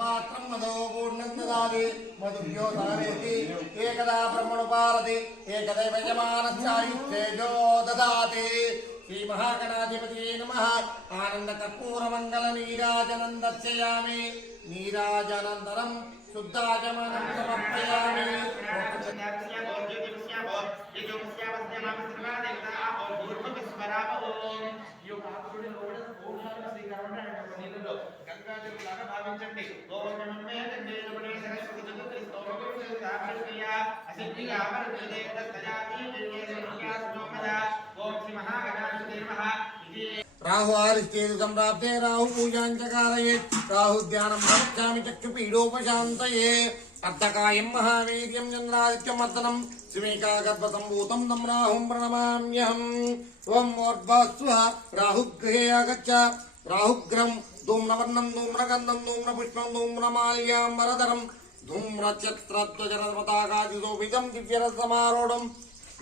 पात्रं मदो पूर्णं ददाति मधुभ्यो दानेति एकदा ब्रह्मणोपारति एकदैव यमानस्यायुक्तेजो ददाति श्री महागणाधिपतये नमः आनन्दकर्पूरमङ्गलनीराजनं दर्शयामि नीराजनन्तरं शुद्धाचमनं समर्पयामि राहु आरिष्टेतु सम्प्राप्ते राहु पूजां च कारयेत् राहु ध्यानं प्रवक्ष्यामि चक्षुपीडोपशान्तये अर्धकायं महावीर्यं चन्द्रादित्यं वर्तनं शिवेकागर्भसम्भूतं तं राहुं प्रणमाम्यहम् ॐ ऊर्ध्वस्वः राहुगृहे आगच्छ राहुग्रहं धूम्रवर्णं धूम्रगन्धं धूम्रपुष्पं धूम्रमाल्याम्बरधरं धूम्रचक्रध्वजरपताकादिशोभितं दिव्यरसमारूढम्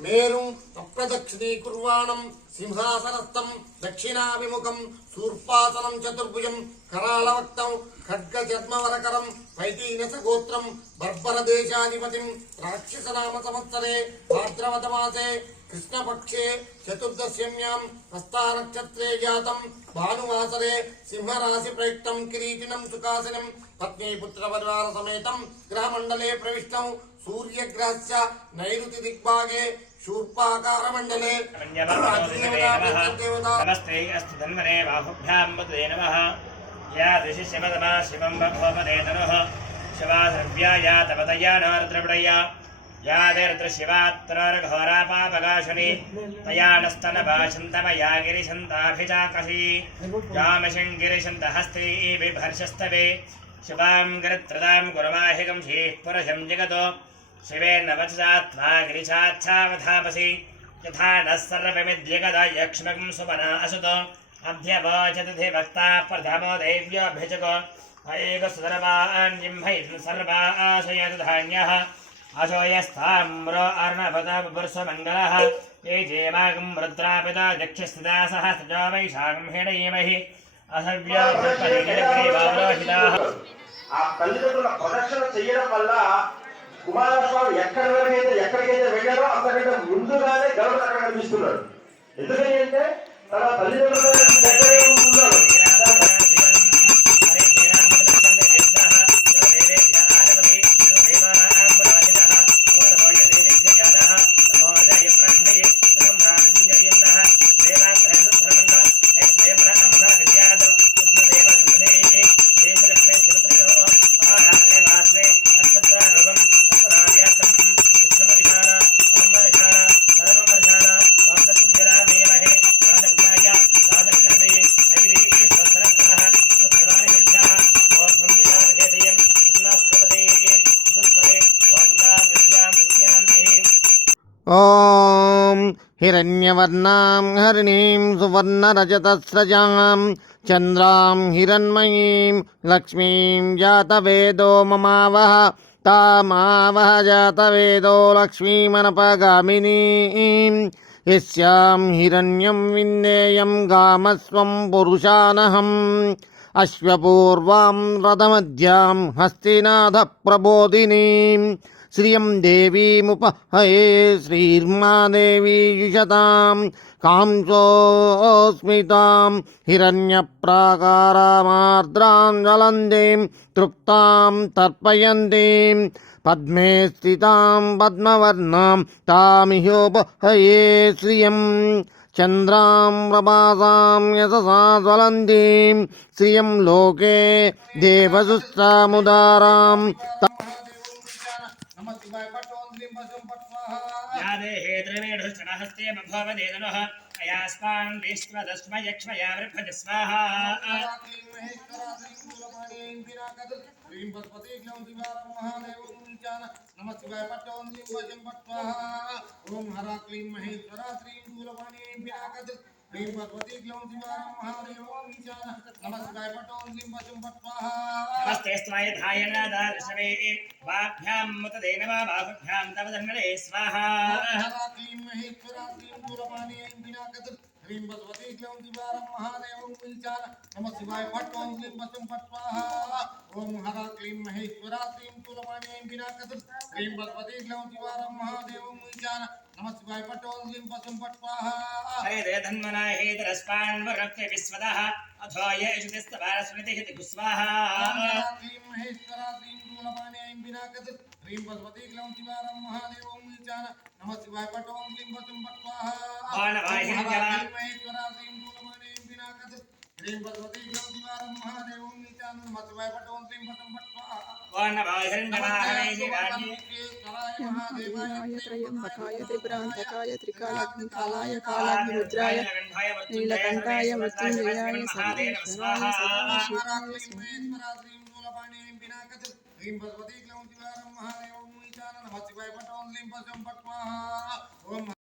मेरुं अप्रदक्षिणीकुर्वाणं सिंहासनस्थं दक्षिणाभिमुखं शूर्पासनं चतुर्भुजं करालवक्तं खड्गजन्मवरकरं वैतीनसगोत्रं बर्बरदेशाधिपतिं राक्षसनाम संवत्सरे भाद्रपदमासे कृष्णपक्षे चतुर्दश्यां हस्तानक्षत्रे जातं भानुवासरे सिंहराशिप्रयुक्तं किरीटिनं सुखासनं पत्नी पुत्रपरिवार समेतं ग्रहमण्डले प्रविष्टं सूर्यग्रहस्य नैऋति दिग्भागे शूर्पाकारमण्डले नमस्ते अस्तु धन्वने बाहुभ्यां वदते नमः या दृशि शिवतमा शिवं बभोपदे तनुः शिवा द्रव्या या तपतया नारद्रविडया या देर्दृशिवात्तरघोरापापगाशुनि तया नस्तनभाषन्तमया गिरिशन्ताभिचाकसी यामशङ्गिरिशन्तहस्ते बिभर्षस्तवे शिवां गिरित्रदां गुरुमाहिकं शीः पुरुषं जगतो शिवेन वचसात्मा गिरिशाच्छावधापसि यथा नः सर्वमिद्यगदा यक्ष्मकं सुमना असुतो अभ्यवोचतिथि वक्ता प्रथमो देव्योऽभ्यजको एकसुधर्वान् जिह्मैः सर्वाशयतु धान्यः अशोयस्ताम्रो अर्णपदपुरुषमङ्गलः ये जेमागं रुद्रापिता दक्षस्थिता सहस्रजो वैशाखं हिडयीमहि असव्योहिताः ఆ తల్లిదండ్రుల ప్రదక్షిణ చేయడం వల్ల కుమారస్వామి ఎక్కడికైతే వెళ్ళారో అంతకంటే ముందుగానే గరుడు అక్కడ కనిపిస్తున్నాడు. ఎందుకని అంటే తన తల్లిదండ్రుల దగ్గరే ఉన్నాడు. ॐ हिरण्यवर्णां हरिणीं सुवर्णरजतस्रजां चन्द्रां हिरण्मयीं लक्ष्मीं जातवेदो ममावह तामावह जातवेदो लक्ष्मीमनपगामिनीं यस्यां हिरण्यं विन्देयं गामस्वं पुरुषानहम् अश्वपूर्वां रथमध्यां हस्तिनाथप्रबोधिनीं श्रियं देवीमुपहये श्रीर्मा देवी युषतां कांसोऽस्मितां हिरण्यप्राकारामार्द्रां ज्वलन्तीं तृप्तां तर्पयन्तीं पद्मे स्थितां पद्मवर्णां तामिहोपहये श्रियं चन्द्रां प्रभासां यशसा ज्वलन्तीं श्रियं लोके देवसुस्तामुदारां या देहे द्रवीणुश्चनहस्ते बभवदे तनुः अयास्मान् विश्वदस्म यक्ष्मया वृभज स्वाहा नमः शिवाय पट्टों लिंबजं पट्वाहा ओम हरा क्लीं महेश्वरा श्रीं दूरवाणी व्याकद क्लीं भगवती क्लीं शिवारं महादेव ओम ईशान नमः शिवाय पट्टों लिंबजं पट्वाहा नमस्ते स्वाय धायन दार्शवे वाभ्यां मुतदे नमः बाहुभ्यां तव धन्वने स्वाहा हरा क्लीं महेश्वरा श्रीं दूरवाणी व्याकद क्लीं भगवती क्लीं शिवारं महादेव ओम ईशान नमः शिवाय पट्टों लिंबजं पट्वाहा ओम हरा क्लीं महेश्वरा श्रीं शूलपाणी पिनाकतु श्रीं भगवती क्लौं शिवारं महादेवं ईशान नमः शिवाय पटो श्रीं पशुं पट्वाहा हरे धन्मना हेतरस्पान् वरक्ते विश्वदः अथो ये इषुतिस्तवार स्मृतिः दिगुस्वाहा क्लीं महेश्वरा श्रीं शूलपाणी पिनाकतु श्रीं भगवती क्लौं शिवारं महादेवं ईशान नमः शिवाय पटो श्रीं पशुं पट्वाहा महेश्वरा श्रीं शूलपाणी पिनाकतु श्रीं भगवती क्लौं शिवारं महादेवं ईशान नमः शिवाय पटो श्रीं पशुं पट्वाहा महादेवाय त्रयंबकाय त्रिपुरांतकाय त्रिकालाग्निकालाय कालाग्निरुद्राय नीलकंठाय मृत्युंजयाय सर्वेश्वराय सदाशिवाय श्रीं भगवती क्लौं शिवारं महादेवं ईशान नमः शिवाय पटो श्रीं पशुं पट्वाहा ओम